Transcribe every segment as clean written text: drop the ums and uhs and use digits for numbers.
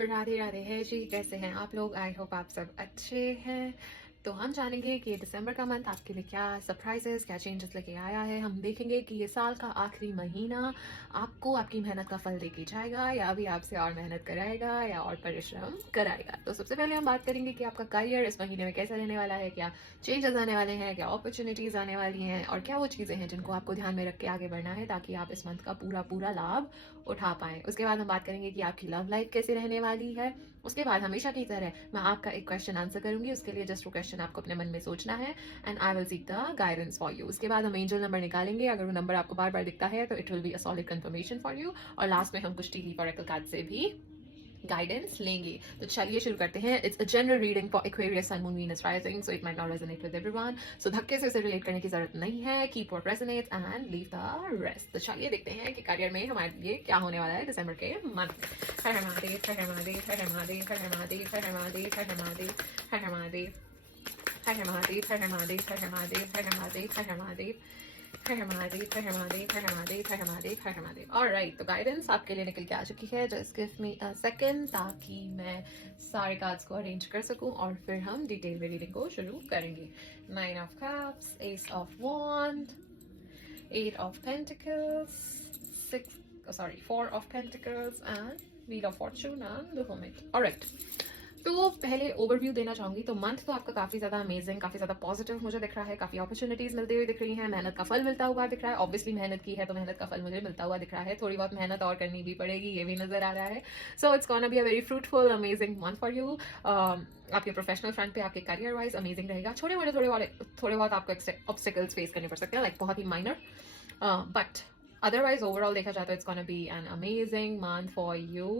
राधे राधे है जी। कैसे हैं आप लोग? आई होप आप सब अच्छे हैं। तो हम जानेंगे कि दिसंबर का मंथ आपके लिए क्या सरप्राइजेस, क्या चेंजेस लेके आया है। हम देखेंगे कि ये साल का आखिरी महीना आपको आपकी मेहनत का फल देके जाएगा या अभी आपसे और मेहनत कराएगा या और परिश्रम कराएगा। तो सबसे पहले हम बात करेंगे कि आपका करियर इस महीने में कैसा रहने वाला है, क्या चेंजेस आने वाले हैं, क्या अपॉर्चुनिटीज आने वाली हैं और क्या वो चीज़ें हैं जिनको आपको ध्यान में रख के आगे बढ़ना है ताकि आप इस मंथ का पूरा पूरा लाभ उठा पाएँ। उसके बाद हम बात करेंगे कि आपकी लव लाइफ कैसे रहने वाली है। उसके बाद हमेशा की तरह मैं आपका एक क्वेश्चन आंसर करूंगी, उसके लिए जस्ट वो क्वेश्चन आपको अपने मन में सोचना है and I will seek the guidance for you. उसके बाद हम एंजल नंबर निकालेंगे, अगर वो नंबर आपको बार बार दिखता है तो it will be a solid confirmation for you. और लास्ट में हम कुछ टीवी ऑरेकल कार्ड से भी गाइडेंस लेंगे। तो चलिए शुरू करते हैं। It's a general reading for Aquarius sun moon Venus rising, so it might not resonate with everyone, so धक्के से उसे रिलेट करने की जरूरत नहीं है। Keep what resonates and leave the rest. तो चलिए देखते हैं कि करियर में हमारे लिए क्या होने वाला है दिसंबर के मंथ। हर हर महादेव, हर हर महादेव, हर हर महादेव, हर हर महादेव, हर हर महादेव, हर हर महादेव, हर हर महादेव, हर हर महादेव, हर हर महादेव, हर हर महादेव, हर हर महादेव, हर हर महादेव, हर हर महादेव, हर हर महादेव, हर हर महादेव, हर हर महादेव, हर हर महादेव। ऑलराइट, तो गाइडेंस आपके लिए निकल के आ चुकी है। Just give me a second ताकि मैं सारे कार्ड्स को अरेंज कर सकूं और फिर हम डिटेल में रीडिंग को शुरू करेंगे। 9 of cups, ace of wand, 8 of pentacles, 4 of pentacles and wheel of fortune and the hermit. Alright, तो पहले ओवरव्यू देना चाहूंगी। तो मंथ तो आपका काफी ज्यादा अमेजिंग, काफी ज्यादा पॉजिटिव मुझे दिख रहा है। काफी अपॉर्चुनिटीज मिलती हुई दिख रही हैं, मेहनत का फल मिलता हुआ दिख रहा है। ऑब्वियसली मेहनत की है तो मेहनत का फल मुझे मिलता हुआ दिख रहा है। थोड़ी बहुत मेहनत और करनी भी पड़ेगी, ये भी नजर आ रहा है। So it's gonna be a very fruitful amazing month for you. आपके प्रोफेशनल फ्रंट पे, आपके करियर वाइज अमेजिंग रहेगा। थोड़े बहुत आपको ऑब्स्टिकल्स फेस करने पड़ सकते हैं, लाइक बहुत ही माइनर, बट otherwise overall देखा जाए तो it's gonna be an amazing month for you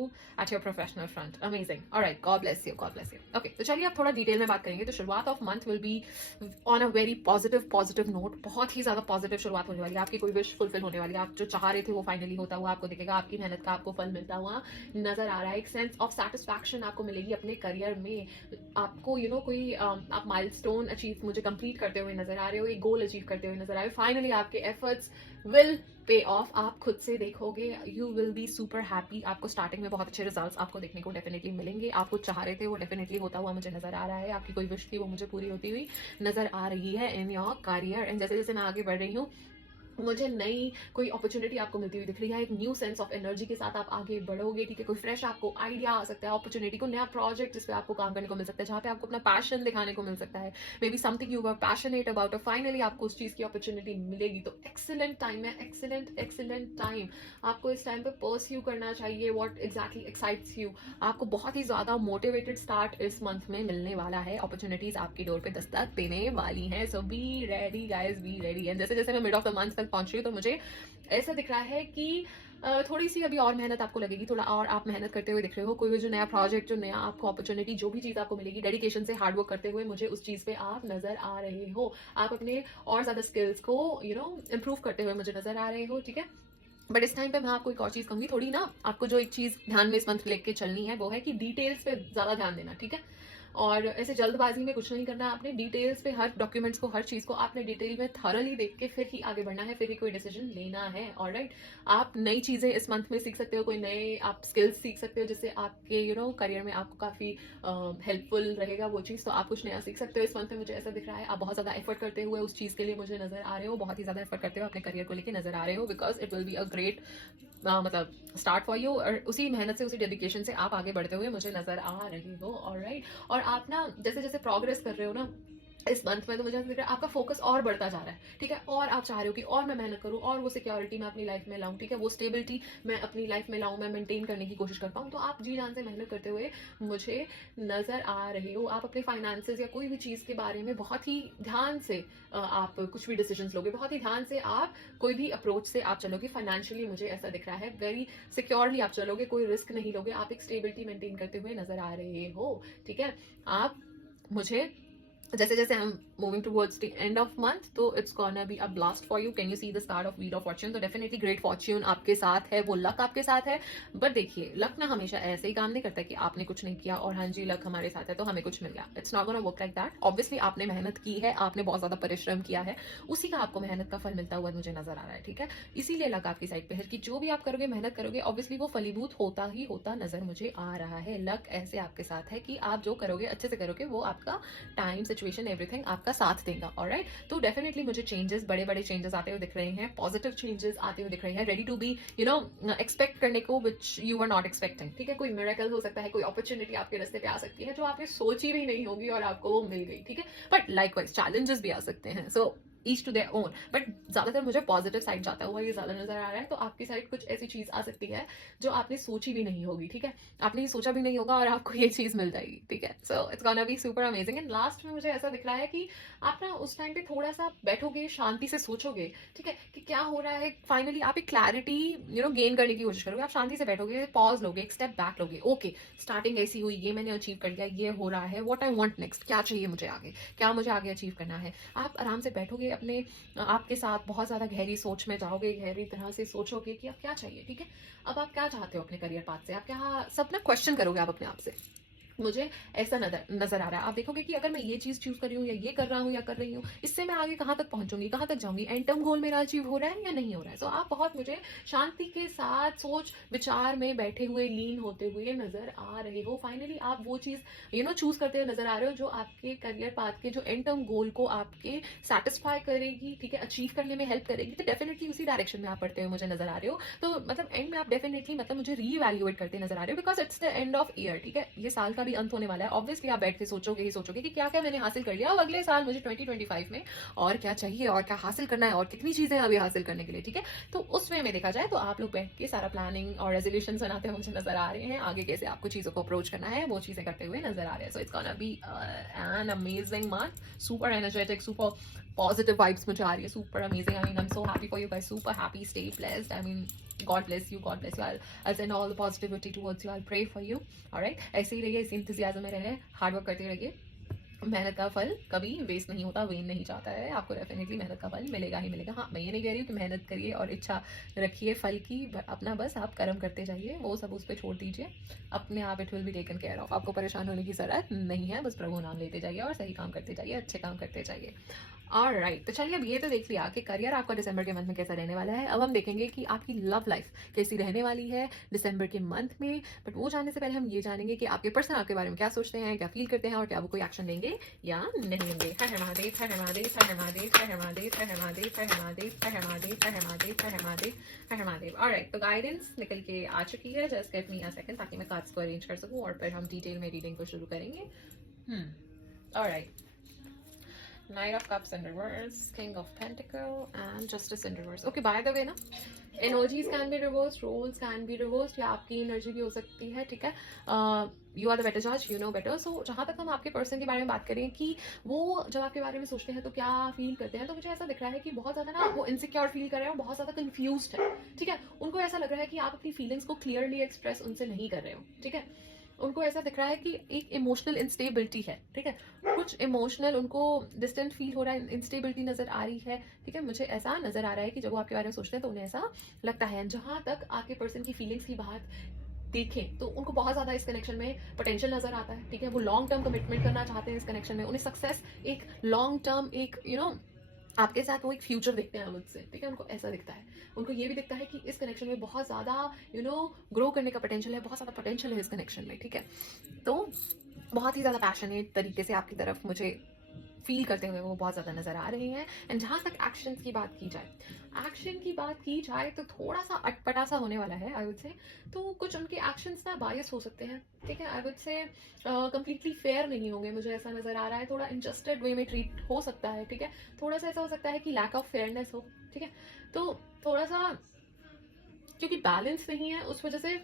at your professional front. Amazing. All right, God bless you, God bless you. Okay, तो चलिए अब थोड़ा डिटेल में बात करेंगे। तो शुरुआत of month will be on a very positive note. बहुत ही ज्यादा पॉजिटिव शुरुआत होने वाली है। आपकी कोई विश फुलफिल होने वाली है। आप जो चाह रहे थे वो फाइनली होता हुआ आपको दिखेगा। आपकी मेहनत का आपको फल मिलता हुआ नजर आ रहा है। एक सेंस ऑफ सेटिस्फैक्शन आपको मिलेगी अपने करियर में। आपको कोई आप माइलस्टोन अचीव मुझे कंप्लीट करते हुए नजर आ रहे हो, एक गोल अचीव करते हुए नजर आ रहे हो। फाइनली आपके एफर्ट्स विल पे ऑफ, आप खुद से देखोगे, you will be super happy. आपको स्टार्टिंग में बहुत अच्छे रिजल्ट्स आपको देखने को डेफिनेटली मिलेंगे। आप कुछ चाह रहे थे वो डेफिनेटली होता हुआ मुझे नजर आ रहा है। आपकी कोई विश थी वो मुझे पूरी होती हुई नजर आ रही है इन योर करियर। एंड जैसे जैसे मैं आगे बढ़ रही हूँ मुझे नई कोई अपॉर्चुनिटी आपको मिलती हुई दिख रही है। एक न्यू सेंस ऑफ एनर्जी के साथ आप आगे बढ़ोगे, ठीक है। कोई फ्रेश आपको आइडिया आ सकता है, अपॉर्चुनिटी को नया प्रोजेक्ट जिस पे आपको काम करने को मिल सकता है, जहाँ पे आपको अपना पैशन दिखाने को मिल सकता है। May be something you were passionate about, finally आपको उस चीज की अपॉर्चुनिटी मिलेगी। तो एक्सीलेंट टाइम है, एक्सीलेंट टाइम। आपको इस टाइम पे परस्यू करना चाहिए व्हाट एग्जैक्टली एक्साइट्स यू। आपको बहुत ही ज्यादा मोटिवेटेड स्टार्ट इस मंथ में मिलने वाला है। अपॉर्चुनिटीज आपकी डोर पे दस्तक देने वाली है। So be ready guys, be ready. And जैसे जैसे मैं मिड ऑफ द मंथ तक पहुंच रही हूँ तो मुझे ऐसा दिख रहा है कि थोड़ी सी अभी और मेहनत आपको लगेगी, थोड़ा और आप मेहनत करते हुए दिख रहे हो। कोई भी जो नया प्रोजेक्ट, जो नया आपको अपॉर्चुनिटी, जो भी चीज आपको मिलेगी, डेडिकेशन से हार्डवर्क करते हुए मुझे उस चीज पे आप नजर आ रहे हो। आप अपने और ज्यादा स्किल्स को इंप्रूव करते हुए मुझे नजर आ रहे हो, ठीक है। बट इस टाइम पे मैं आपको एक और चीज कहूंगी, थोड़ी ना आपको जो एक चीज ध्यान में इस मंथ लेके चलनी है वो है कि डिटेल्स पे ज्यादा ध्यान देना, ठीक है। और ऐसे जल्दबाजी में कुछ नहीं करना। आपने डिटेल्स पे हर डॉक्यूमेंट्स को, हर चीज को आपने डिटेल में थॉरली देख के फिर ही आगे बढ़ना है, फिर ही कोई डिसीजन लेना है। ऑलराइट, आप नई चीजें इस मंथ में सीख सकते हो, कोई नए आप स्किल्स सीख सकते हो जिससे आपके करियर में आपको काफी हेल्पफुल रहेगा वो चीज। तो आप कुछ नया सीख सकते हो इस मंथ में, मुझे ऐसा दिख रहा है। आप बहुत ज्यादा एफर्ट करते हुए उस चीज के लिए मुझे नजर आ रहे हो, बहुत ही ज्यादा एफर्ट करते हुए अपने करियर को लेकर नजर आ रहे हो, because it will be a great मतलब स्टार्ट फॉर यू। और उसी मेहनत से, उसी डेडिकेशन से आप आगे बढ़ते हुए मुझे नजर आ रहे हो। ऑलराइट, और आप ना जैसे जैसे प्रोग्रेस कर रहे हो ना इस मंथ में, तो मुझे दिख रहा है आपका फोकस और बढ़ता जा रहा है, ठीक है। और आप चाह रहे हो कि और मैं मेहनत करूं और वो सिक्योरिटी मैं अपनी लाइफ में लाऊं, ठीक है। वो स्टेबिलिटी मैं अपनी लाइफ में लाऊं, मैं मेंटेन करने की कोशिश कर पाऊं। तो आप जी जान से मेहनत करते हुए मुझे नजर आ रहे हो। आप अपने फाइनेंसेस या कोई भी चीज के बारे में बहुत ही ध्यान से आप कुछ भी डिसीजन लोगे, बहुत ही ध्यान से आप कोई भी अप्रोच से आप चलोगे। फाइनेंशियली मुझे ऐसा दिख रहा है वेरी सिक्योरली आप चलोगे, कोई रिस्क नहीं लोगे। आप एक स्टेबिलिटी मेंटेन करते हुए नजर आ रहे हो, ठीक है। आप मुझे जैसे जैसे हम moving towards the end of month, तो it's gonna be a blast for you. Can you see the start of wheel of fortune? तो definitely great fortune आपके साथ है, वो luck आपके साथ है. बट देखिए, luck ना हमेशा ऐसे ही काम नहीं करता कि आपने कुछ नहीं किया और हाँ जी luck हमारे साथ है तो हमें कुछ मिल गया. It's not gonna work like that. Obviously आपने मेहनत की है, आपने बहुत ज्यादा परिश्रम किया है, उसी का आपको मेहनत का फल मिलता हुआ मुझे नजर आ रहा है. ठीक है, इसीलिए luck आपकी साइड पे है कि जो भी आप करोगे, मेहनत करोगे, ऑब्वियसली वो फलीभूत होता ही होता नजर मुझे आ रहा है. लक ऐसे आपके साथ है कि आप जो करोगे अच्छे से करोगे, वो आपका टाइम, सिचुएशन, एवरीथिंग आपका साथ देगा. ऑलराइट, तो डेफिनेटली मुझे चेंजेस, बड़े बड़े चेंजेस आते हुए दिख रहे हैं, पॉजिटिव चेंजेस आते हुए दिख रहे हैं, रेडी टू बी एक्सपेक्ट करने को which you are not expecting. ठीक है, कोई मिरेकल हो सकता है, कोई अपॉर्चुनिटी आपके रास्ते पे आ सकती है जो आपने सोची भी नहीं होगी और आपको वो मिल गई. ठीक है, बट लाइकवाइज चैलेंजेस भी आ सकते हैं. So each to their own, but ज्यादातर मुझे पॉजिटिव साइड जाता हुआ ये ज्यादा नजर आ रहा है. तो आपकी साइड कुछ ऐसी चीज आ सकती है जो आपने सोची भी नहीं होगी. ठीक है, आपने ये सोचा भी नहीं होगा और आपको ये चीज मिल जाएगी. ठीक है, so it's gonna be super amazing. And last में मुझे ऐसा दिख रहा है कि आप ना उस टाइम पे थोड़ा सा बैठोगे, शांति से सोचोगे. ठीक है, कि क्या हो रहा है. फाइनली आप एक क्लैरिटी गेन करने की कोशिश करोगे. आप शांति से बैठोगे, पॉज लोगे, एक स्टेप बैक लोगे. ओके, स्टार्टिंग ऐसी हुई, ये मैंने अचीव कर लिया, ये हो रहा है, व्हाट आई वांट नेक्स्ट, क्या चाहिए मुझे आगे, क्या मुझे आगे अचीव करना है. आप आराम से बैठोगे, अपने आपके साथ बहुत ज्यादा गहरी सोच में जाओगे, गहरी तरह से सोचोगे कि अब क्या चाहिए. ठीक है, अब आप क्या चाहते हो अपने करियर पाथ से, आप क्या सब ना क्वेश्चन करोगे आप अपने आप से. मुझे ऐसा नजर आ रहा है. आप देखोगे कि अगर मैं ये चीज चूज कर रही हूँ या ये कर रहा हूँ या कर रही हूँ, इससे मैं आगे कहाँ तक पहुंचूंगी, कहाँ तक जाऊंगी, एंड टर्म गोल मेरा अचीव हो रहा है या नहीं हो रहा है. सो आप बहुत मुझे शांति के साथ सोच विचार में बैठे हुए, लीन होते हुए नजर आ रहे हो. फाइनली आप वो चीज चूज करते हुए नजर आ रहे हो जो आपके करियर पाथ के, जो एंड टर्म गोल को आपके सेटिस्फाई करेगी. ठीक है, अचीव करने में हेल्प करेगी. तो डेफिनेटली उसी डायरेक्शन में आप पढ़ते हुए मुझे नजर आ रहे हो. तो मतलब एंड में आप डेफिनेटली मुझे रीवैल्यूएट करते नजर आ रहे हो, because it's the end of year. ठीक है, ये साल का भी अंत होने वाला है. ऑब्वियसली आप बैठ के सोचोगे कि क्या क्या मैंने हासिल कर लिया और अगले साल मुझे 2025 में और क्या चाहिए और क्या हासिल करना है और कितनी चीजें अभी हासिल करने के लिए. ठीक है, तो उस वे में देखा जाए तो आप लोग बैठ के सारा प्लानिंग और रेजोल्यूशन बनाते हुए मुझे नजर आ रहे हैं. आगे कैसे आपको चीजों को अप्रोच करना है, वो चीजें करते हुए नजर आ रहे हैं. So it's gonna be an amazing month, super energetic, super positive vibes मुझे आ रही है, super amazing. I mean, I'm so happy for you guys, super happy, stay blessed. I mean, God bless you, God bless you. I'll send all the positivity towards you. I'll pray for you. All right, ऐसे ही रहिए, इसी enthusiasm में रहिए, hard work करते रहिए. मेहनत का फल कभी वेस्ट नहीं होता, वेन नहीं जाता है. आपको डेफिनेटली मेहनत का फल मिलेगा ही मिलेगा. हाँ, मैं ये नहीं कह रही हूँ कि मेहनत करिए और इच्छा रखिए फल की, अपना बस आप कर्म करते जाइए, वो सब उस पर छोड़ दीजिए. अपने आप it will be taken care of. आपको परेशान होने की जरूरत नहीं है, बस प्रभु नाम लेते जाइए और सही काम करते जाइए, अच्छे काम करते जाइए. ऑलराइट, तो चलिए अब ये तो देख लिया कि करियर आपका दिसंबर के मंथ में कैसा रहने वाला है. अब हम देखेंगे कि आपकी लव लाइफ कैसी रहने वाली है दिसंबर के मंथ में. बट वो जानने से पहले हम ये जानेंगे कि आपके पर्सन आपके बारे में क्या सोचते हैं, क्या फील करते हैं और क्या वो कोई एक्शन लेंगे या नहीं लेंगे. हर हर महादेव, हर हर महादेव, हर हर महादेव, हर हर महादेव, हर हर महादेव, हर हर महादेव, हर हर महादेव, हर हर महादेव, हर हर महादेव, हर हर महादेव. ऑलराइट, तो गाइडेंस निकल के आ चुकी है. Just get me a second ताकि मैं कार्ड्स को अरेंज कर सकूं और फिर हम डिटेल में रीडिंग को शुरू करेंगे. Alright, Knight of Cups in reverse, King of Pentacle, and Justice in reverse. Okay, by the way ना, energies can be reversed, roles can be reversed, या आपकी एनर्जी भी हो सकती है. ठीक है, यू आर द बेटर जज, यू नो बेटर. सो जहाँ तक हम आपके पर्सन के बारे में बात करें कि वो जब आपके बारे में सोचते हैं तो क्या फील करते हैं, तो मुझे ऐसा दिख रहा है कि बहुत ज्यादा ना वो इनसिक्योर फील कर रहे हैं, बहुत ज्यादा कंफ्यूज्ड है. ठीक है, उनको ऐसा लग रहा है कि आप अपनी फीलिंग्स को क्लियरली एक्सप्रेस उनसे नहीं कर रहे हो. ठीक है, उनको ऐसा दिख रहा है कि एक इमोशनल इंस्टेबिलिटी है. ठीक है, कुछ इमोशनल उनको डिस्टेंट फील हो रहा है, इंस्टेबिलिटी नजर आ रही है. ठीक है, मुझे ऐसा नजर आ रहा है कि जब वो आपके बारे में सोचते हैं तो उन्हें ऐसा लगता है. जहां तक आपके पर्सन की फीलिंग्स की बात देखें तो उनको बहुत ज्यादा इस कनेक्शन में पोटेंशियल नजर आता है. ठीक है, वो लॉन्ग टर्म कमिटमेंट करना चाहते हैं इस कनेक्शन में. उन्हें सक्सेस, एक लॉन्ग टर्म, एक आपके साथ वो एक फ्यूचर देखते हैं मुझसे. ठीक है, उनको ऐसा दिखता है. उनको ये भी दिखता है कि इस कनेक्शन में बहुत ज्यादा ग्रो करने का पोटेंशियल है, बहुत ज्यादा पोटेंशियल है इस कनेक्शन में. ठीक है, तो बहुत ही ज्यादा पैशनेट तरीके से आपकी तरफ मुझे फील करते हुए वो बहुत ज्यादा नजर आ रहे हैं. एंड जहां तक एक्शंस की बात की जाए, तो थोड़ा सा अटपटा सा होने वाला है आई वुड से. तो कुछ उनके एक्शंस ना बायस हो सकते हैं. ठीक है, आई वुड से कंप्लीटली फेयर नहीं होंगे, मुझे ऐसा नजर आ रहा है. थोड़ा इंजस्टेड वे में ट्रीट हो सकता है. ठीक है, थोड़ा सा ऐसा हो सकता है कि लैक ऑफ फेयरनेस हो. ठीक है, तो थोड़ा सा क्योंकि बैलेंस नहीं है उस वजह से,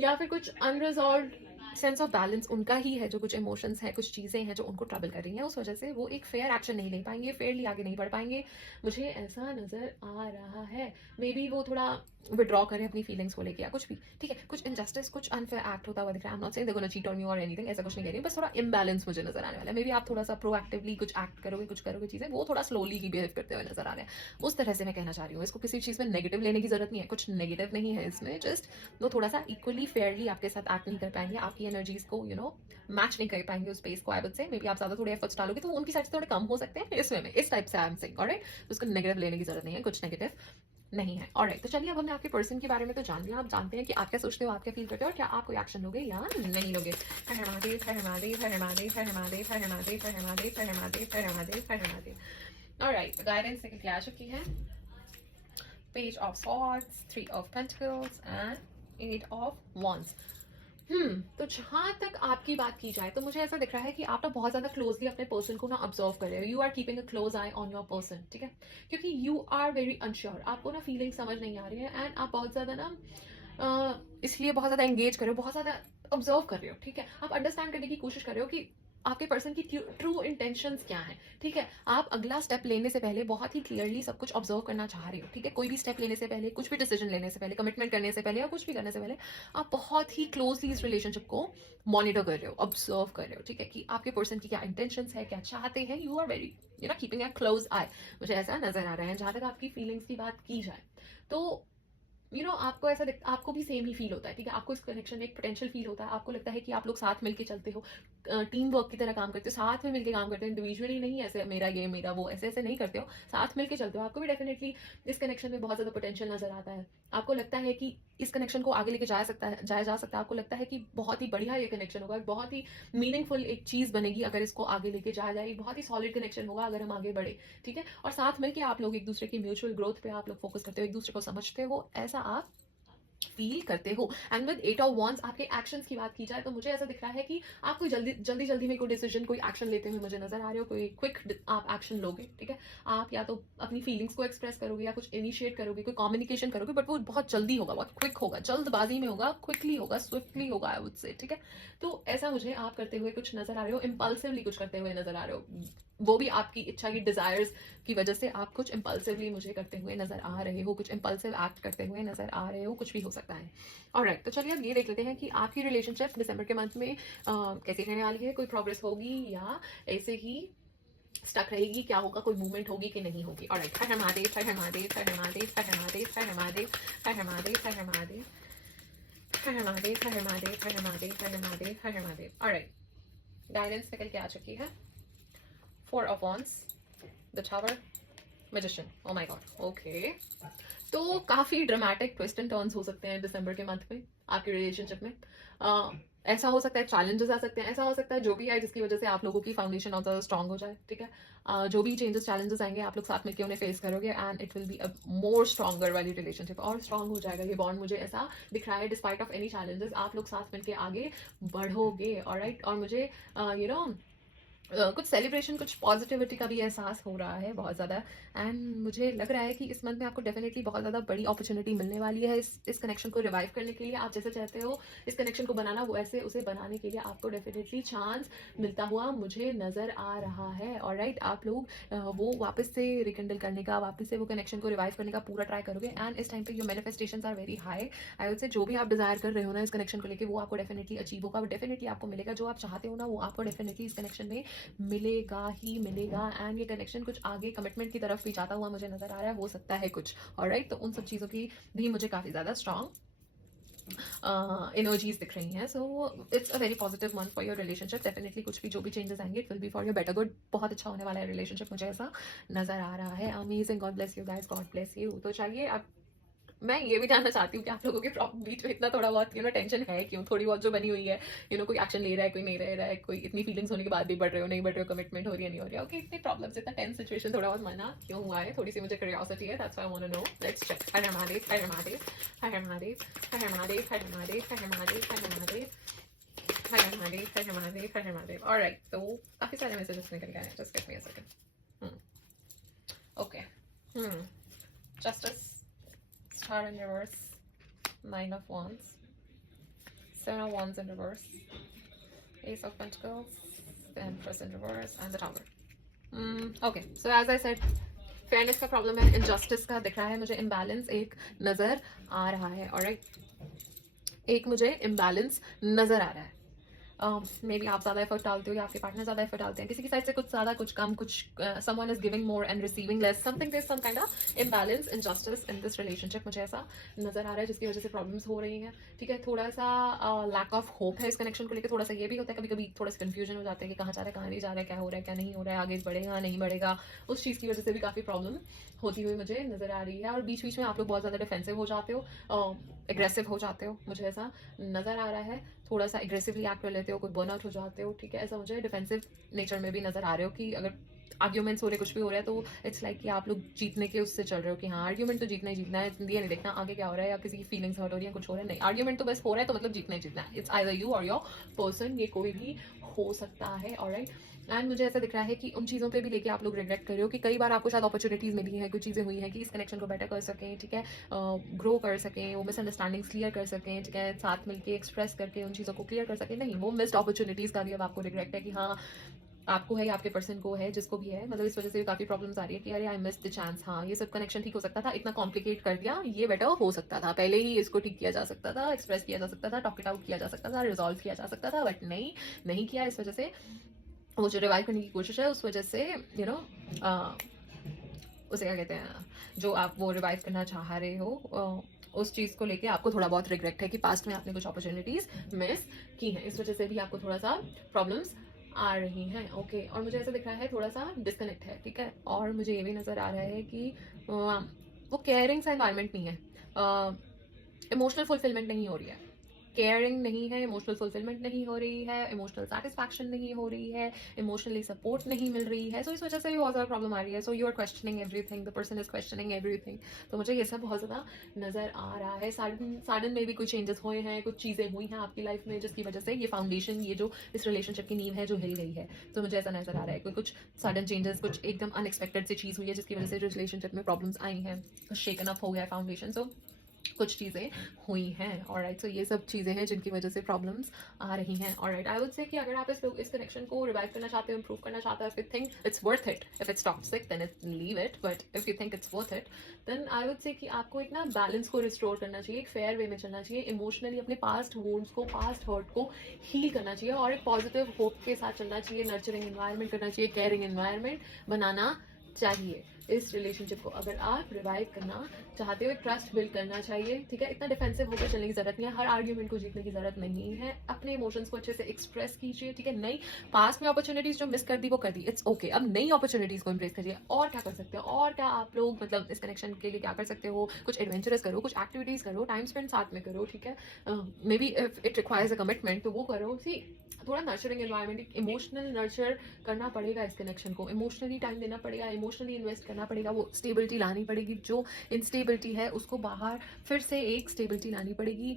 या फिर कुछ अनरिजॉल्व सेंस ऑफ बैलेंस उनका ही है, जो कुछ इमोशंस हैं, कुछ चीज़ें हैं जो उनको ट्रबल कर रही हैं, उस वजह से वो एक फेयर एक्शन नहीं ले पाएँगे, फेयरली आगे नहीं बढ़ पाएँगे। मुझे ऐसा नज़र आ रहा है। मे बी वो थोड़ा विथड्रॉ करें अपनी फीलिंग्स को लेके या कुछ भी, ठीक है? कुछ इनजस्टिस, कुछ अनफेयर एक्ट होता हुआ दिख रहा है। I am not saying they are gonna cheat on you or anything, ऐसा कुछ नहीं कह रही हूँ, बस थोड़ा इम्बैलेंस मुझे नज़र आने वाला है। मे बी आप थोड़ा-सा प्रोएक्टिवली कुछ एक्ट करोगे, कुछ करोगे चीज़ें, वो थोड़ा स्लोली ही बिहेव करते हुए नज़र आ रहे हैं। उस तरह से मैं कहना चाह रही हूँ। इसको किसी चीज़ में नेगेटिव लेने की ज़रूरत नहीं है, कुछ नेगेटिव नहीं है इसमें, जस्ट वो थोड़ा-सा इक्वली फेयरली आपके साथ एक्ट नहीं कर पाएँगे, आपकी एनर्जीज़ को मैच नहीं कर पाएँगे उस स्पेस को, आई वुड से। मे बी आप ज़्यादा थोड़े एफर्ट्स डालोगे तो वो उनकी साइड से थोड़े कम हो सकते हैं इस वे में, इस टाइप से आई एम सेइंग, ऑलराइट? तो उसको नेगेटिव लेने की ज़रूरत नहीं है, कुछ नेगेटिव नहीं है। ऑलराइट, तो चलिए अब हमने आपके पर्सन के बारे में तो जान लिया। आप जानते हैं कि आप क्या सोचते हो, आप क्या फील करते हो और क्या आप कोई एक्शन लोगे या नहीं लोगे। हर हर महादेव, हर हर महादेव, हर हर महादेव, हर हर महादेव, हर हर महादेव, हर हर महादेव, हर हर महादेव, हर हर महादेव, हर हर महादेव। ऑलराइट, गाइडेंस निकल के आ चुकी है। Page of swords, 3 of pentacles and 8 of wands। तो जहां तक आपकी बात की जाए तो मुझे ऐसा दिख रहा है कि आप ना बहुत ज्यादा क्लोजली अपने पर्सन को ना ऑब्जर्व कर रहे हो। You are keeping a close eye on your person, ठीक है? क्योंकि यू आर वेरी अनश्योर, आपको ना फीलिंग समझ नहीं आ रही है एंड आप बहुत ज्यादा ना इसलिए बहुत ज्यादा एंगेज कर रहे हो, बहुत ज्यादा ऑब्जर्व कर रहे हो, ठीक है? आप अंडरस्टैंड करने की कोशिश कर रहे हो कि आपके पर्सन की ट्रू इंटेंशंस क्या हैं, ठीक है? आप अगला स्टेप लेने से पहले बहुत ही क्लियरली सब कुछ ऑब्जर्व करना चाह रहे हो, ठीक है? कोई भी स्टेप लेने से पहले, कुछ भी डिसीजन लेने से पहले, कमिटमेंट करने से पहले या कुछ भी करने से पहले आप बहुत ही क्लोजली इस रिलेशनशिप को मॉनिटर कर रहे हो, ऑब्जर्व कर रहे हो, ठीक है? कि आपके पर्सन की क्या इंटेंशंस है, क्या चाहते हैं। You are very keeping a close eye, मुझे ऐसा नजर आ रहा है। जहां तक आपकी फीलिंग्स की बात की जाए तो आपको ऐसा आपको भी सेम ही फील होता है, ठीक है? आपको इस कनेक्शन में एक पोटेंशियल फील होता है, आपको लगता है कि आप लोग साथ मिलके चलते हो, टीम वर्क की तरह काम करते हो, साथ में मिलके काम करते हो, इंडिविजुअली नहीं, ऐसे मेरा ये मेरा वो ऐसे ऐसे नहीं करते हो, साथ मिलके चलते हो। आपको भी डेफिनेटली इस कनेक्शन में बहुत ज्यादा पोटेंशियल नजर आता है। आपको लगता है कि इस कनेक्शन को आगे लेके जाया जा सकता है। आपको लगता है कि बहुत ही बढ़िया ये कनेक्शन होगा, बहुत ही मीनिंगफुल एक चीज बनेगी अगर इसको आगे लेके जाया जाए, बहुत ही सॉलिड कनेक्शन होगा अगर हम आगे बढ़े, ठीक है? और साथ मिलके आप लोग एक दूसरे की म्यूचुअल ग्रोथ पे आप लोग फोकस करते हो, एक दूसरे को समझते हो, ऐसा आप फील करते हो। एंड विद 8 ऑफ wands आपके एक्शंस की बात की जाए तो मुझे ऐसा दिख रहा है कि आप कोई जल्दी में कोई डिसीजन, कोई एक्शन लेते हुए मुझे नजर आ रहे हो। कोई क्विक आप एक्शन लोगे, ठीक है? आप या तो अपनी फीलिंग्स को एक्सप्रेस करोगे या कुछ इनिशिएट करोगे, कोई कम्युनिकेशन करोगे, बट वो बहुत जल्दी होगा, बहुत क्विक होगा, जल्दबाजी में होगा, क्विकली होगा, स्विफ्टली होगा, आई वुड से, ठीक है? तो ऐसा मुझे आप करते हुए कुछ नजर आ रहे हो, इम्पल्सिवली कुछ करते हुए नजर आ रहे हो। वो भी आपकी इच्छा की डिजायर्स की वजह से आप कुछ इम्पल्सिवली मुझे करते हुए नजर आ रहे हो, कुछ इम्पल्सिव एक्ट करते हुए नजर आ रहे हो, कुछ भी हो सकता है। ऑलराइट, तो चलिए अब ये देख लेते हैं कि आपकी रिलेशनशिप दिसंबर के मंथ में कैसी रहने वाली है। कोई प्रोग्रेस होगी या ऐसे ही स्टक रहेगी, क्या होगा, कोई मूवमेंट होगी कि नहीं होगी। ऑलराइट, हर हर महादेव, हर हर महादेव, हर हर महादेव, हर हर महादेव, हर हर महादेव, हर हर महादेव, हर हर महादेव, हर हर महादेव, हर हर महादेव, हर हर महादेव, हर हर महादेव, हर हर महादेव। ऑलराइट, गाइडेंस निकल के आ चुकी है। 4 of wands, the tower, magician, oh my god, okay। तो काफी ड्रामेटिक ट्विस्ट एंड टर्न्स हो सकते हैं दिसंबर के मंथ में आपके रिलेशनशिप में। ऐसा हो सकता है चैलेंजेस आ सकते हैं, ऐसा हो सकता है जो भी है जिसकी वजह से आप लोगों की फाउंडेशन और ज़्यादा स्ट्रांग हो जाए, ठीक है? जो भी चेंजेस चैलेंजेस आएंगे आप लोग साथ मिलकर उन्हें फेस करोगे and it will be a more stronger वाली रिलेशनशिप, और स्ट्रांग हो जाएगा ये बॉन्ड, मुझे ऐसा दिख रहा है। डिस्पाइट ऑफ एनी चैलेंजेस आप लोग साथ मिलकर आगे बढ़ोगे, ऑलराइट? और मुझे कुछ सेलिब्रेशन, कुछ पॉजिटिविटी का भी एहसास हो रहा है बहुत ज़्यादा। एंड मुझे लग रहा है कि इस मंथ में आपको डेफिनेटली बहुत ज़्यादा बड़ी अपॉर्चुनिटी मिलने वाली है इस कनेक्शन को रिवाइव करने के लिए। आप जैसे चाहते हो इस कनेक्शन को बनाना, वो ऐसे उसे बनाने के लिए आपको डेफिनेटली चांस मिलता हुआ मुझे नज़र आ रहा है। ऑलराइट, आप लोग वो वापस से रिकंडल करने का, वापस से वो कनेक्शन को रिवाइव करने का पूरा ट्राई करोगे। एंड इस टाइम पे your manifestations are very high. I would say जो भी आप डिजायर कर रहे हो ना इस कनेक्शन को लेके, वो आपको डेफिनेटली अचीव होगा, डेफिनेटली आपको मिलेगा। जो आप चाहते हो ना वो आपको डेफिनेटली इस कनेक्शन में मिलेगा ही मिलेगा। एंड ये कनेक्शन कुछ आगे कमिटमेंट की तरफ भी जाता हुआ मुझे नजर आ रहा है, हो सकता है कुछ। ऑलराइट, तो उन सब चीज़ों की भी मुझे काफ़ी ज़्यादा स्ट्रॉन्ग एनर्जीज दिख रही हैं। So it's a very positive month for your relationship. Definitely कुछ भी जो भी चेंजेस आएंगे it will be for your better good. बहुत अच्छा होने वाला है रिलेशनशिप, मुझे ऐसा नजर आ रहा है। Amazing, God bless you guys, God bless you. तो चलिए अब मैं ये भी जानना चाहती हूँ कि आप लोगों के बीच में इतना थोड़ा बहुत टेंशन है क्यों, थोड़ी बहुत जो बनी हुई है। कोई एक्शन ले रहा है, कोई नहीं ले रहा है, कोई इतनी फीलिंग्स होने के बाद भी बढ़ रहे हो, नहीं बढ़ रहे हो, कमिटमेंट हो रही है, नहीं हो रही है, ओके, इतनी प्रॉब्लम्स, इतना टेंस सिचुएशन थोड़ा बहुत मना क्यों हुआ है, थोड़ी सी मुझे क्यूरियोसिटी है, that's why I want to know. Let's check. हर हर महादेव, हर हर महादेव, हर हर महादेव, हर हर महादेव, हर हर महादेव, हर हर महादेव, हर हर महादेव, हर हर महादेव, हर हर महादेव, हर हर महादेव। ऑलराइट, तो काफी सारे मैसेजेस निकल गए हैं, just give me a second. Okay, justice, Star in reverse, 9 of wands, 7 of wands in reverse, Ace of Pentacles, the Empress in reverse, and the Tower. Okay, so as I said, fairness का problem है, injustice का दिख रहा है मुझे, imbalance एक नजर आ रहा है, ऑलराइट, एक मुझे इम्बैलेंस नजर आ रहा है। मे बी आप ज़्यादा एफर्ट डालते हो या आपके पार्टनर ज़्यादा एफर्ट डालते हैं, किसी की साइड से कुछ ज़्यादा कुछ कम, कुछ someone is giving more and receiving less, something there is some kind of imbalance, injustice in this relationship, मुझे ऐसा नजर आ रहा है, जिसकी वजह से प्रॉब्लम्स हो रही हैं। ठीक है, थोड़ा सा लैक ऑफ होप है इस कनेक्शन को लेकर, थोड़ा सा ये भी होता है कभी कभी, थोड़ा सा कंफ्यूजन हो जाता है कि कहाँ जा रहा है, कहाँ नहीं जा रहा है, क्या हो रहा है, क्या नहीं हो रहा है, आगे बढ़ेगा नहीं बढ़ेगा, उस चीज़ की वजह से भी काफ़ी प्रॉब्लम होती हुई मुझे नजर आ रही है। और बीच बीच में आप लोग बहुत ज़्यादा डिफेंसिव हो जाते हो, एग्रेसिव हो जाते हो, मुझे ऐसा नजर आ रहा है, थोड़ा सा एग्रेसिवली एक्ट कर लेते हो, कोई बर्नआउट हो जाते हो। ठीक है, ऐसा मुझे डिफेंसिव नेचर में भी नजर आ रहे हो कि अगर आर्ग्यूमेंट्स हो रहे, कुछ भी हो रहा है, तो इट्स लाइक कि आप लोग जीतने के उससे चल रहे हो कि हाँ आर्ग्यूमेंट तो जीतना ही जीतना है, ये नहीं देखना आगे क्या हो रहा है या किसी की फीलिंग्स हर्ट हो रही है, कुछ हो रहा है, नहीं, आर्ग्यूमेंट तो बस हो रहा है तो मतलब जीतना ही जीतना है। इट्स आइदर यू और योर पर्सन, ये कोई भी हो सकता है, ऑलराइट। एंड मुझे ऐसा दिख रहा है कि उन चीज़ों पे भी लेके आप लोग रिग्रेट कर रहे हो कि कई बार आपको शायद अपॉर्चुनिटीज़ मिली हैं, कुछ चीज़ें हुई हैं कि इस कनेक्शन को बेटर कर सकें, ठीक है, ग्रो कर सकें, वो मिसअंडरस्टैंडिंग्स क्लियर कर सकें, ठीक है, साथ मिलके एक्सप्रेस करके उन चीज़ों को क्लियर कर सकें। नहीं, वो मिस्ड अपॉर्चुनिटीज़ का भी अब आपको रिग्रेट है कि हाँ आपको है या आपके पर्सन को है, जिसको भी है, मतलब इस वजह से भी काफ़ी प्रॉब्लम्स आ रही है कि अरे आई मिस द चांस, हाँ ये सब कनेक्शन ठीक हो सकता था, इतना कॉम्प्लिकेट कर दिया, ये बेटर हो सकता था, पहले ही इसको ठीक किया जा सकता था, एक्सप्रेस किया जा सकता था, टॉक इट आउट किया जा सकता था, रिजॉल्व किया जा सकता था, बट नहीं, नहीं किया। इस वजह से वो जो रिवाइव करने की कोशिश है, उस वजह से यू नो उसे क्या कहते हैं, जो आप वो रिवाइव करना चाह रहे हो, उस चीज़ को लेके आपको थोड़ा बहुत रिग्रेट है कि पास्ट में आपने कुछ अपॉर्चुनिटीज मिस की हैं, इस वजह से भी आपको थोड़ा सा प्रॉब्लम्स आ रही हैं। ओके, और मुझे ऐसा दिख रहा है थोड़ा सा डिस्कनेक्ट है, ठीक है, और मुझे ये भी नज़र आ रहा है कि वो केयरिंग सा एनवायरनमेंट नहीं है, इमोशनल फुलफिलमेंट नहीं हो रही है, केयरिंग नहीं है, इमोशनल फुलफिलमेंट नहीं हो रही है, इमोशनल सेटिस्फैक्शन नहीं हो रही है, इमोशनली सपोर्ट नहीं मिल रही है, सो इस वजह से भी बहुत ज़्यादा प्रॉब्लम आ रही है। So you are questioning everything, the person is questioning everything, तो मुझे ये सब बहुत ज़्यादा नज़र आ रहा है। सडन में भी कुछ चेंजेस हुए हैं, कुछ चीज़ें हुई हैं आपकी लाइफ में जिसकी वजह से ये फाउंडेशन, ये जो इस रिलेशनशिप की नींव है, जो हिल गई है, तो मुझे ऐसा नज़र आ रहा है कोई कुछ सडन चेंजेस, कुछ एकदम अनएक्सपेक्टेड सी चीज़ हुई है जिसकी वजह से रिलेशनशिप में प्रॉब्लम्स आई हैं, शेकन अप हो गया फाउंडेशन, सो कुछ चीज़ें हुई हैं, ऑलराइट। सो ये सब चीज़ें हैं जिनकी वजह से प्रॉब्लम्स आ रही हैं, ऑलराइट। आई वुड से कि अगर आप इस कनेक्शन को रिवाइव करना चाहते हो, इंप्रूव करना चाहते हो, if you think it's worth it, if it's toxic then leave it, but if you think it's worth it, then I would say कि आपको एक ना बैलेंस को रिस्टोर करना चाहिए, एक फेयर वे में चलना चाहिए, इमोशनली अपने पास्ट वुंड्स को, पास्ट हर्ट को हील करना चाहिए, और एक पॉजिटिव होप के साथ चलना चाहिए, नर्चरिंग एनवायरनमेंट करना चाहिए, केयरिंग एनवायरनमेंट बनाना चाहिए इस रिलेशनशिप को। अगर आप रिवाइव करना चाहते हो, एक ट्रस्ट बिल्ड करना चाहिए, ठीक है, इतना डिफेंसिव होकर चलने की जरूरत नहीं है, हर आर्ग्यूमेंट को जीतने की जरूरत नहीं है, अपने इमोशंस को अच्छे से एक्सप्रेस कीजिए, ठीक है, नई पास्ट में अपॉर्चुनिटीज जो मिस कर दी वो कर दी, इट्स ओके, अब नई अपॉर्चुनिटीज को एम्ब्रेस करिए। और क्या कर सकते हो, और क्या आप लोग मतलब इस कनेक्शन के लिए क्या कर सकते हो, कुछ एडवेंचरस करो, कुछ एक्टिविटीज करो, टाइम स्पेंड साथ में करो, ठीक है, may be if it requires a commitment तो वो करो। सी, थोड़ा नर्चरिंग एनवायरनमेंट, इमोशनल नर्चर करना पड़ेगा इस कनेक्शन को, इमोशनली टाइम देना पड़ेगा, इमोशनली इन्वेस्ट करना पड़ेगा, वो स्टेबिलिटी लानी पड़ेगी, जो इनस्टेबिलिटी है उसको बाहर फिर से एक स्टेबिलिटी लानी पड़ेगी।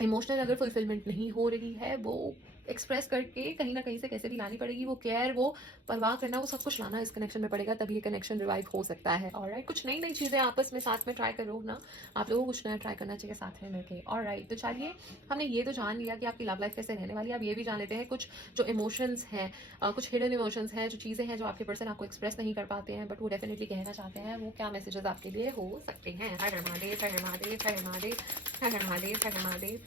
इमोशनल अगर फुलफिलमेंट नहीं हो रही है, वो एक्सप्रेस करके कहीं ना कहीं से कैसे भी लानी पड़ेगी, वो केयर, वो परवाह करना, वो सब कुछ लाना इस कनेक्शन में पड़ेगा, तभी ये कनेक्शन रिवाइव हो सकता है। ऑलराइट, कुछ नई नई चीज़ें आपस में साथ में ट्राई करो ना, आप लोगों को कुछ नया ट्राई करना चाहिए साथ में मिलके। ऑलराइट, तो चलिए हमने ये तो जान लिया कि आपकी लव लाइफ कैसे रहने वाली है, अब ये भी जान लेते हैं कुछ जो इमोशंस हैं, कुछ हिडन इमोशंस हैं, जो चीज़ें हैं जो आपके पर्सन आपको एक्सप्रेस नहीं कर पाते हैं बट वो डेफिनेटली कहना चाहते हैं, वो क्या मैसेजेस आपके लिए हो सकते हैं। हर महादेव, हर महादेव, हर महादेव, हर महादेव, हर महादेव,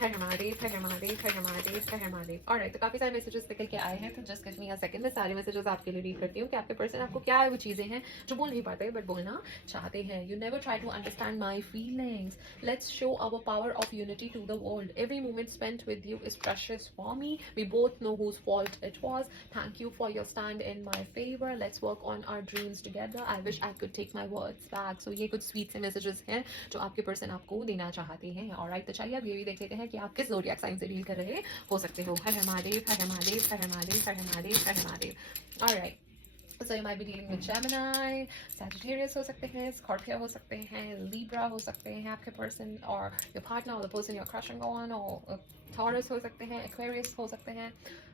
हर महादेव, हर महादेव, हर महादेव, हर महादेव। ऑलराइट, तो काफी सारे मैसेजेस निकल के आए हैं, तो just give me a second, मैं सारे मैसेजेस आपके लिए रीड करती हूँ कि आपके पर्सन आपको क्या है वो चीजें हैं जो बोल नहीं पाते बट बोलना चाहते हैं। You never try to understand my feelings, let's show our power of unity to the world, every moment spent with you is precious for me, we both know whose fault it was, thank you for your stand in my favor, let's work on our dreams together, I wish I could take my words back। so ये कुछ sweet से messages हैं जो आपके person आपको देना चाहते हैं। ऑलराइट, तो चलिए अब ये भी देख लेते हैं कि आप किस ज़ोडिएक साइन से डील कर रहे हो सकते हो। हर महादेव, हर महादेव, हर महादेव, हर महादेव, हर Mahadev. Alright, So you might be dealing with Gemini, Sagittarius हो सकते हैं, Scorpio हो सकते हैं, Libra हो सकते हैं आपके person or your partner or the person you're crushing on, or Taurus हो सकते हैं, Aquarius हो सकते हैं,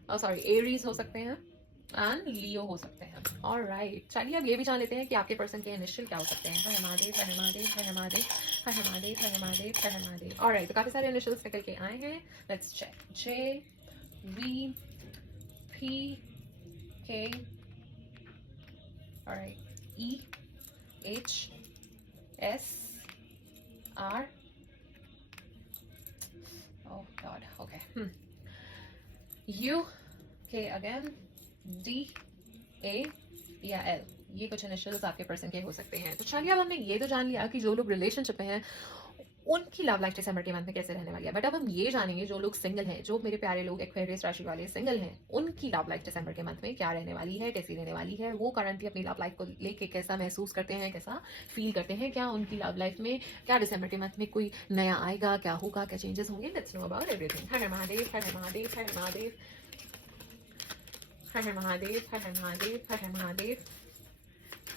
Aries हो सकते हैं, एंड लियो हो सकते हैं। ऑलराइट, चलिए अब ये भी जान लेते हैं कि आपके पर्सन के इनिशियल क्या हो सकते हैं। हर महादेव, हर महादेव, हर महादेव, हर महादेव, हर महादेव, हर महादेव। ऑलराइट, तो काफी सारे इनिशियल्स निकल के आए हैं, let's check. J, V P K, all right, E H S R, oh god, okay, U K again, D A या L, ये कुछ इनिशियल्स आपके पर्सन के हो सकते हैं। तो चलिए अब हमने ये तो जान लिया कि जो लोग रिलेशनशिप में हैं उनकी लव लाइफ दिसंबर के मंथ में कैसे रहने वाली है, बट अब हम ये जानेंगे जो लोग सिंगल हैं, जो मेरे प्यारे लोग एक्वेरियस राशि वाले सिंगल हैं, उनकी लव लाइफ दिसंबर के मंथ में क्या रहने वाली है, कैसी रहने वाली है, वो करंटली अपनी लव लाइफ को लेके कैसा महसूस करते हैं, कैसा फील करते हैं, क्या उनकी लव लाइफ में क्या दिसंबर के मंथ में कोई नया आएगा, क्या होगा, क्या चेंजेस होंगे, लेट्स नो अबाउट एवरीथिंग। हर हर महादेव, हर हर महादेव, हर हर महादेव, हर हर महादेव, हर हर महादेव, हर हर महादेव,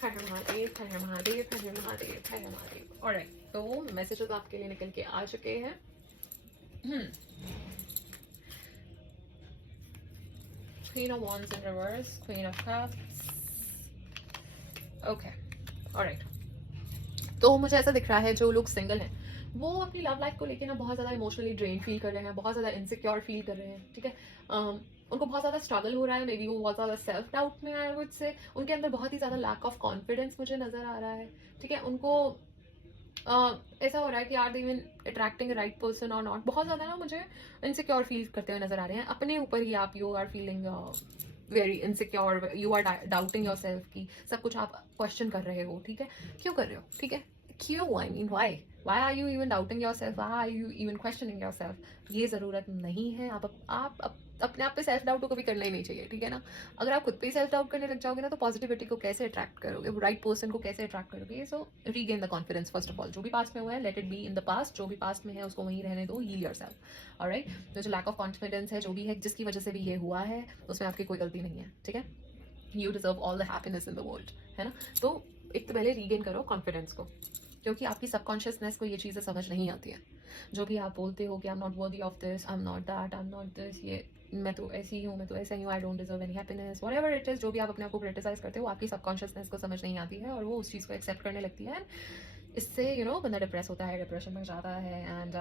हर हर महादेव, हर हर महादेव, हर हर महादेव, हर हर महादेव। ऑलराइट, तो मैसेजेस आपके लिए निकल के आ चुके हैं। Queen of Wands in reverse, Queen of Cups. Okay, alright, तो मुझे ऐसा दिख रहा है जो लोग सिंगल हैं वो अपनी लव लाइफ को लेके ना बहुत ज़्यादा इमोशनली ड्रेन फील कर रहे हैं, बहुत ज़्यादा इनसिक्योर फील कर रहे हैं, ठीक है। उनको बहुत ज़्यादा स्ट्रगल हो रहा है, मे बी वो बहुत ज़्यादा सेल्फ डाउट में आई वुड से, उनके अंदर बहुत ही ज़्यादा लैक ऑफ कॉन्फिडेंस मुझे नज़र आ रहा है, ठीक है। उनको ऐसा हो रहा है कि are they even attracting right person or not, बहुत ज़्यादा ना मुझे इनसिक्योर फील करते हुए नजर आ रहे हैं अपने ऊपर ही। आप you are feeling very insecure, you are doubting yourself की सब कुछ आप क्वेश्चन कर रहे हो, ठीक है। क्यों कर रहे हो, ठीक है, क्यों, I mean why are you even doubting yourself, why are you even questioning yourself, ये ज़रूरत नहीं है। आप अपने आप पे सेल्फ डाउट को कभी करना ही नहीं चाहिए, ठीक है ना। अगर आप खुद पे सेल्फ डाउट करने लग जाओगे ना तो पॉजिटिविटी को कैसे अट्रैक्ट करोगे, राइट पर्सन को कैसे अट्रैक्ट करोगे। So regain the confidence first of all, जो भी पास्ट में हुआ है let it be in the past, जो भी पास्ट में है उसको वहीं रहने दो, हील योरसेल्फ, ऑलराइट। तो जो लैक ऑफ कॉन्फिडेंस है जो भी है जिसकी वजह से भी ये हुआ है उसमें आपकी कोई गलती नहीं है, ठीक है। You deserve all the happiness in the world, है ना। तो एक तो पहले रीगेन करो कॉन्फिडेंस को, क्योंकि आपकी सबकॉन्शियसनेस को ये चीज़ें समझ नहीं आती है। जो भी आप बोलते हो कि आई am not worthy of this, I am not that, I am not this, ये मैं तो ऐसी हूँ, मैं तो ऐसा ही हूँ, I don't deserve any happiness, whatever it is, जो भी आप अपने आप को क्रिटिसाइज करते हो आपकी सबकॉन्शियसनेस को समझ नहीं आती है और वो उस चीज़ को एक्सेप्ट करने लगती है। इससे बंदा डिप्रेस होता है, डिप्रेशन में जाता है एंड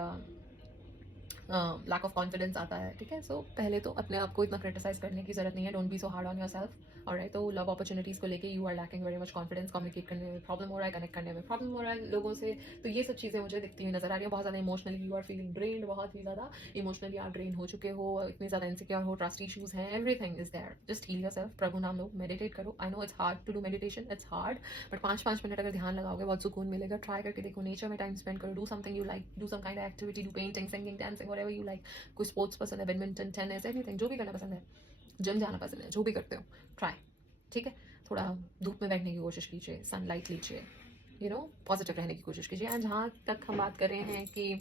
लैक ऑफ कॉन्फिडेंस आता है, ठीक है। सो पहले तो अपने आप को इतना क्रिटिसाइज करने की जरूरत नहीं है, don't be so hard on yourself, alright. तो लव अपॉर्चुनिटीज़ को लेके you are lacking very much confidence, communicate करने में प्रॉब्लम हो रहा है, कनेक्ट करने में प्रॉब्लम हो रहा है लोगों से, तो ये सब चीज़ें मुझे दिखती हुई नजर आ रही है। बहुत ज़्यादा emotionally you are feeling drained, बहुत ही ज़्यादा इमोशनली आप ड्रेन हो चुके हो, इतनी ज़्यादा इनसिक्योर हो, ट्रस्ट इशूज़ हैं, everything is there. Just heal yourself, प्रभु नाम लो, मेडिटेट करो। I know it's hard to do meditation, it's hard, but 5-5 minute अगर ध्यान लगाओगे बहुत सुकून मिलेगा। ट्राई करके देखो, नेचर में टाइम स्पेंड करो, do something you like, do some kind of activity, do painting, singing, dancing, whatever you like. कोई स्पोर्ट्स पसंद है, बैडमिंटन, टेनिस, एनीथिंग, जो भी करना पसंद है, जिम जाना पसंद है, जो भी करते हो ट्राई, ठीक है। थोड़ा धूप में बैठने की कोशिश कीजिए, सनलाइट लीजिए, पॉजिटिव रहने की कोशिश कीजिए। एंड जहाँ तक हम बात कर रहे हैं कि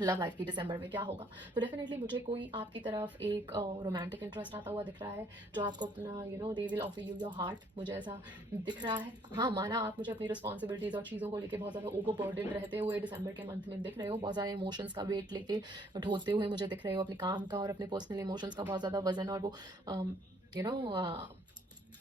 लव लाइफ की दिसंबर में क्या होगा, तो डेफिनेटली मुझे कोई आपकी तरफ एक रोमांटिक इंटरेस्ट आता हुआ दिख रहा है जो आपको अपना they will offer you your heart, मुझे ऐसा दिख रहा है। हाँ, माना आप मुझे अपनी रिस्पॉन्सिबिलिटीज़ और चीज़ों को लेके बहुत ज़्यादा ओवरबर्डन रहते हुए दिसंबर के मंथ में दिख रहे हो, बहुत ज़्यादा इमोशंस का वेट लेके ढोते हुए मुझे दिख रहे हो, अपने काम का और अपने पर्सनल इमोशंस का बहुत ज़्यादा वजन और वो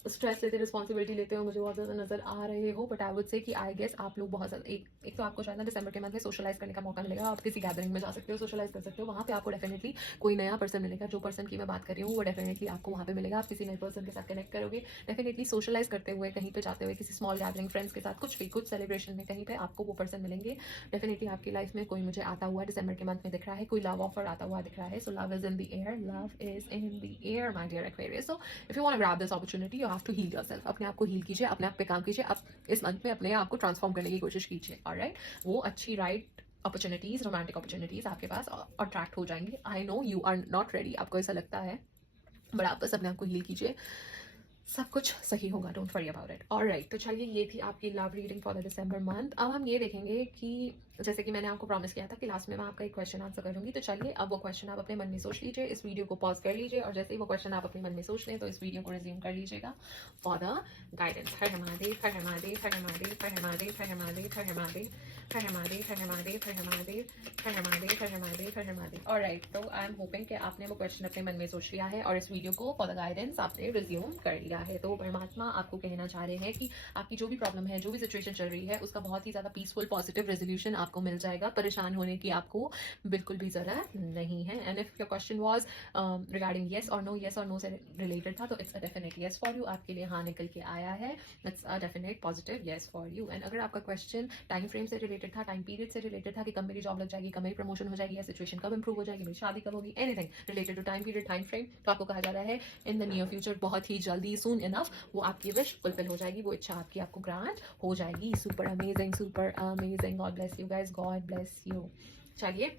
स्ट्रेस लेते, रिस्पॉन्सिबिलिटी लेते हो मुझे बहुत ज़्यादा नजर आ रहे हो। बट आई वुड से कि आई गेस आप लोग बहुत ज़्यादा एक तो आपको शायद ना दिसंबर के मंथ में सोशलाइज करने का मौका मिलेगा, आप किसी गैदरिंग में जा सकते हो, सोशलाइज कर सकते हो, वहाँ पे आपको डेफिनेटली कोई नया पर्सन मिलेगा। जो पर्सन की मैं बात कर रही हूँ वो डेफिनेटली आपको वहाँ पे मिलेगा, आप किसी नए पर्सन के साथ कनेक्ट करोगे, डेफिनेटली सोशलाइज करते हुए, कहीं पे जाते हुए, किसी स्मॉल गैदरिंग, फ्रेंड्स के साथ, कुछ भी, कुछ सेलिब्रेशन में कहीं पे आपको वो पर्सन मिलेंगे। डेफिनेटली आपकी लाइफ में कोई मुझे आता हुआ दिसंबर के मंथ में दिख रहा है, कोई लव ऑफर आता हुआ दिख रहा है। So love is in the air, love is in the air my dear Aquarius. So if you want to grab this opportunity you have to heal yourself, अपने आप को हील कीजिए, अपने आप पे काम कीजिए, अब इस मंथ में अपने आप को ट्रांसफॉर्म करने की कोशिश कीजिए, ऑलराइट। वो अच्छी राइट अपॉर्चुनिटीज, रोमांटिक अपॉर्चुनिटीज आपके पास अट्रैक्ट हो जाएंगी। I know you are not ready, आपको ऐसा लगता है, बट आप बस अपने आप को हील कीजिए, सब कुछ सही होगा, don't worry about it, alright. तो चलिए ये थी आपकी love reading for the December month. अब हम ये देखेंगे कि जैसे कि मैंने आपको प्रॉमिस किया था कि लास्ट में मैं आपका एक क्वेश्चन आंसर करूंगी, तो चलिए अब वो क्वेश्चन आप अपने मन में सोच लीजिए, इस वीडियो को पॉज कर लीजिए और जैसे ही वो क्वेश्चन आप अपने मन में सोच लें तो इस वीडियो को रिज्यूम कर लीजिएगा for the guidance. Her Mahadev, her Mahadev, her Mahadev, her Mahadev, her Mahadev, her Mahadev, her Mahadev, her Mahadev, her Mahadev, her Mahadev, her Mahadev, her Mahadev, alright. तो आई एम होपिंग कि आपने वो क्वेश्चन अपने मन में सोच लिया है और इस वीडियो को फॉर द गाइडेंस आपने रिज्यूम कर लिया है। तो परमात्मा आपको कहना चाह रहे हैं कि आपकी जो भी प्रॉब्लम है, जो भी सिचुएशन चल रही है, उसका बहुत ही ज़्यादा पीसफुल पॉजिटिव रेजोल्यूशन आपको मिल जाएगा। परेशान होने की आपको बिल्कुल भी ज़रूरत नहीं है। And if your question was regarding yes और नो से रिलेटेड था, तो it's a definite yes for you. आपके लिए हाँ निकल के आया है, it's a definite positive yes for you. And अगर आपका क्वेश्चन टाइम फ्रेम से रिलेटेड था, टाइम पीरियड से रिलेटेड था कि कब मेरी जॉब लग जाएगी, कब मेरी प्रमोशन हो जाएगी, या सिचुएशन कब इंप्रूव हो जाएगी, मेरी शादी कब होगी, anything related to time period, time frame, तो आपको कहा जा रहा है इन द नियर फ्यूचर, बहुत ही जल्दी, सून इनफ, वो आपकी विश फुलफिल हो जाएगी, वो इच्छा आपकी आपको ग्रांट हो जाएगी। Super amazing, super amazing. God bless you guys, God bless you. चलिए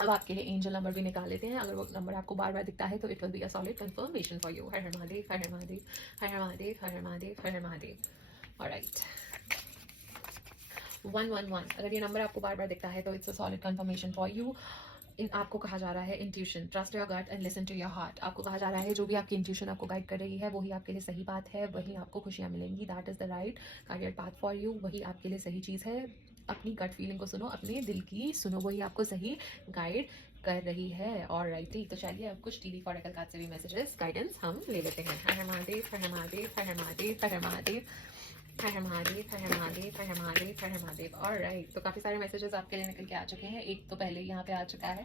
अब आपके लिए एंजल नंबर भी निकाल लेते हैं। अगर वो नंबर आपको बार बार दिखता है तो it will be a solid confirmation for you. हर हर महादेव, हर हर महादेव, हर हर महादेव, हर हर महादेव, हर हर महादेव। ऑलराइट, 111, अगर ये नंबर आपको बार बार दिखता है तो it's a solid confirmation for you. आपको कहा जा रहा है intuition, trust your gut and listen to your heart. आपको कहा जा रहा है जो भी आपकी इंट्यूशन आपको गाइड कर रही है वही आपके लिए सही बात है, वही आपको खुशियाँ मिलेंगी। That is the right guided path for you, वही आपके लिए सही चीज़ है। अपनी गट फीलिंग को सुनो, अपने दिल की सुनो, वही आपको सही गाइड कर रही है। और राइट, तो चलिए अब कुछ टीवी फॉरेकल कार्ड से भी मैसेजेस गाइडेंस हम ले लेते हैं। हर हर महादेव, हर हर महादेव, हर हर महादेव, हर हर महादेव, हर हर महादेव, हर हर महादेव, हर हर महादेव, हर हर महादेव। ऑलराइट, तो काफ़ी सारे मैसेजेस आपके लिए निकल के आ चुके हैं। एक तो पहले यहाँ पे आ चुका है,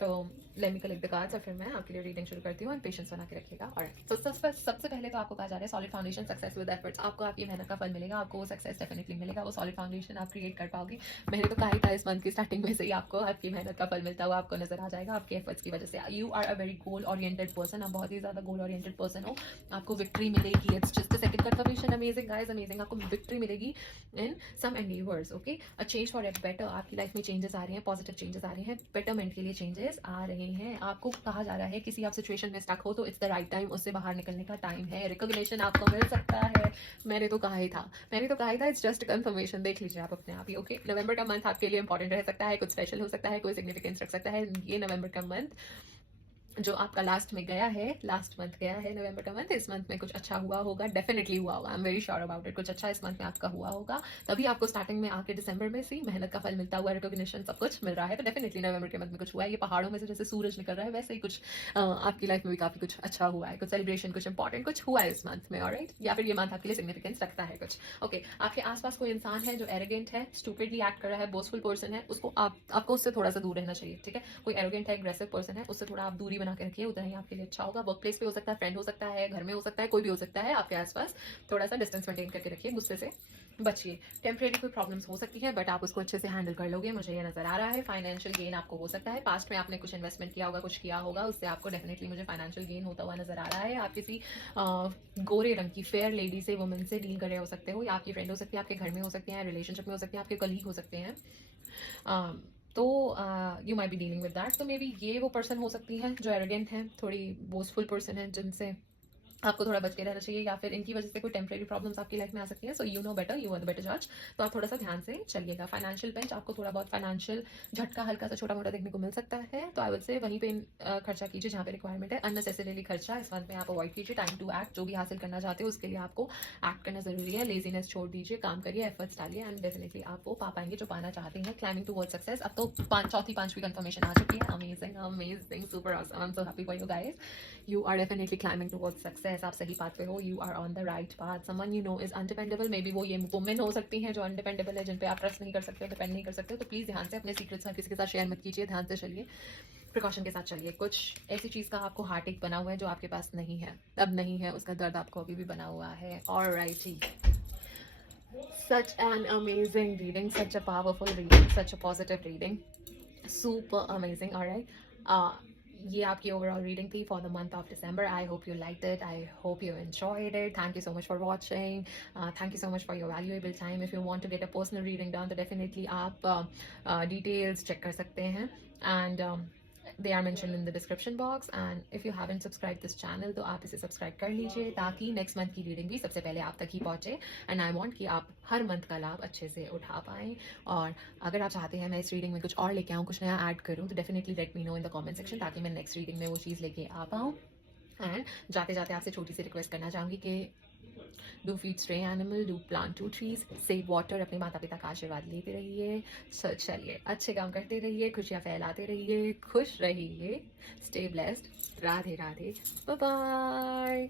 तो let me collect the cards और फिर मैं आपके लिए रीडिंग शुरू करती हूँ। और पेशेंस बना के रखिएगा। और तो सबसे पहले तो आपको कहा जा रहा है solid foundation, success with efforts. आपको आपकी मेहनत का फल मिलेगा, आपको वो सक्सेस डेफिनेटली मिलेगा, वो सॉलिड फाउंडेशन आप क्रिएट कर पाओगे। मैंने तो कहा ही था इस मंथ की स्टार्टिंग में से ही आपको आपकी मेहनत का फल मिलता हुआ आपको नजर आ जाएगा, आपके एफर्ट्स की वजह से। You are a very goal oriented person, आप बहुत ही ज़्यादा गोल ओरिएंटेड पर्सन हो। आपको विक्ट्री मिलेगी। It's just the second confirmation. Amazing guys, amazing. आपको विक्ट्री मिलेगी in some endeavours. Okay, a change for at better. आपकी लाइफ में चेंजेस आ रहे हैं, पॉजिटिव चेंजेस आ रहे हैं, बेटरमेंट के लिए चेंजेस आ रहे हैं। आपको कहा जा रहा है किसी आप सिचुएशन में स्टक हो तो इट्स द राइट टाइम, उससे बाहर निकलने का टाइम है। रिकॉग्निशन आपको मिल सकता है। मैंने तो कहा ही था, इट्स जस्ट कंफर्मेशन। देख लीजिए आप अपने आप ही। ओके, नवंबर का मंथ आपके लिए इंपॉर्टेंट रह सकता है, कुछ स्पेशल हो सकता है, कोई सिग्निफिकेंस रख सकता है। ये नवंबर का मंथ जो आपका लास्ट मंथ गया है, नवंबर का मंथ, इस मंथ में कुछ अच्छा हुआ होगा, डेफिनेटली हुआ होगा। I am very sure about it. कुछ अच्छा इस मंथ में आपका हुआ होगा, तभी आपको स्टार्टिंग में आके दिसंबर में सी मेहनत का फल मिलता हुआ, रिकॉग्निशन सब कुछ मिल रहा है। तो डेफिनेटली नवंबर के मंथ में कुछ हुआ है। ये पहाड़ों में से जैसे सूरज निकल रहा है वैसे ही कुछ आपकी लाइफ में भी काफी कुछ अच्छा हुआ है, कुछ सेलिब्रेशन, कुछ इंपॉर्टेंट कुछ हुआ है इस मंथ में। ऑलराइट, या फिर ये मंथ आपके लिए सिग्निफिकेंस रखता है कुछ। ओके, आपके आसपास कोई इंसान है जो एरोगेंट है, स्टूपिडली एक्ट कर रहा है, बोस्टफुल पर्सन है, उसको आपको उससे थोड़ा सा दूर रहना चाहिए। ठीक है, कोई एरोगेंट है, एग्रेसिव पर्सन है, उससे थोड़ा आप दूरी बना के रखिए, उतना ही आपके लिए अच्छा होगा। वर्क प्लेस पे हो सकता है, फ्रेंड हो सकता है, घर में हो सकता है, कोई भी हो सकता है आपके आसपास। थोड़ा सा डिस्टेंस मेंटेन करके रखिए, गुस्से से बचिए। टेम्परेरी कोई प्रॉब्लम्स हो सकती है बट आप उसको अच्छे से हैंडल कर लोगे, मुझे ये नजर आ रहा है। फाइनेंशियल गेन आपको हो सकता है, पास्ट में आपने कुछ इन्वेस्टमेंट किया होगा, कुछ किया होगा, उससे आपको डेफिनेटली मुझे फाइनेंशियल गेन होता हुआ नजर आ रहा है। आप किसी गोरे रंग की फेयर लेडी से, वुमन से डील कर रहे हो सकते हो, या आपकी फ्रेंड हो सकती है, आपके घर में हो सकते हैं, रिलेशनशिप में हो सकते हैं, आपके कलीग हो सकते हैं। तो you my be dealing with that. तो मे बी ये वो पर्सन हो सकती है जो एरोगेंट है, थोड़ी बोस्टफुल पर्सन है, जिनसे आपको थोड़ा बच के रहना चाहिए, या फिर इनकी वजह से कोई टेम्परेरी प्रॉब्लम्स आपकी लाइफ में आ सकती है। So you know better, you are the better जज। तो आप थोड़ा सा ध्यान से चलिएगा। फाइनेंशियल बेंच, आपको थोड़ा बहुत फाइनेंशियल झटका हल्का सा छोटा मोटा देखने को मिल सकता है, तो आई विल से वहीं पे खर्चा कीजिए जहाँ पे रिक्वायरमेंट है। अननेसेसरीली खर्चा इस मंथ में आप अवॉइड कीजिए। टाइम टू एक्ट, जो भी हासिल करना चाहते हो उसके लिए आपको एक्ट करना जरूरी है। लेजीनेस छोड़ दीजिए, काम करिए, एफर्ट्स डालिए, एंड डेफिनेटली आप वो पा पाएंगे जो पाना चाहते हैं। Climbing towards success. अब तो चौथी पांचवी कंफर्मेशन आ चुकी है। Amazing, amazing, super awesome. I am so happy for you guys. You are definitely climbing towards success. आप सही पाथ पे हो, you are on the right path. Someone you know is undependable. Maybe वो ये women हो सकती हैं जो अनडिपेंडेबल है, जिन पे आप ट्रस्ट नहीं कर सकते, डिपेंड नहीं कर सकते। तो प्लीज ध्यान से अपने सीक्रेट्स किसी के साथ शेयर मत कीजिए, ध्यान से चलिए, प्रिकॉशन के साथ चलिए। कुछ ऐसी चीज का आपको हार्ट एक बना हुआ है जो आपके पास नहीं है, अब नहीं है, उसका दर्द आपको अभी भी बना हुआ है। Alright ji, such an amazing reading, such a powerful reading, such a positive reading, super amazing. All right, ये आपकी ओवरऑल रीडिंग थी for the month of December. I hope you liked it, I hope you enjoyed it. Thank you so much for watching, thank you so much for your valuable time. If you want to get a personal reading done तो definitely आप details check कर सकते हैं, and they are mentioned in the description box. And if you haven't subscribed this channel तो आप इसे subscribe कर लीजिए ताकि नेक्स्ट मंथ की रीडिंग भी सबसे पहले आप तक ही पहुंचे। एंड आई वांट कि आप हर मंथ का लाभ अच्छे से उठा पाएँ। और अगर आप चाहते हैं मैं इस रीडिंग में कुछ और लेके आऊँ, कुछ नया ऐड करूँ, तो definitely let me know in the comment section ताकि मैं नेक्स्ट रीडिंग में वो चीज़ लेके आ पाऊँ। एंड जाते जाते आपसे छोटी सी रिक्वेस्ट करना चाहूँगी कि do feed stray animal, do plant 2 trees, save water, अपने माता पिता का आशीर्वाद लेते रहिए। चलिए, अच्छे काम करते रहिए, खुशियाँ फैलाते रहिए, खुश रहिए, stay blessed. Radhe Radhe, bye bye.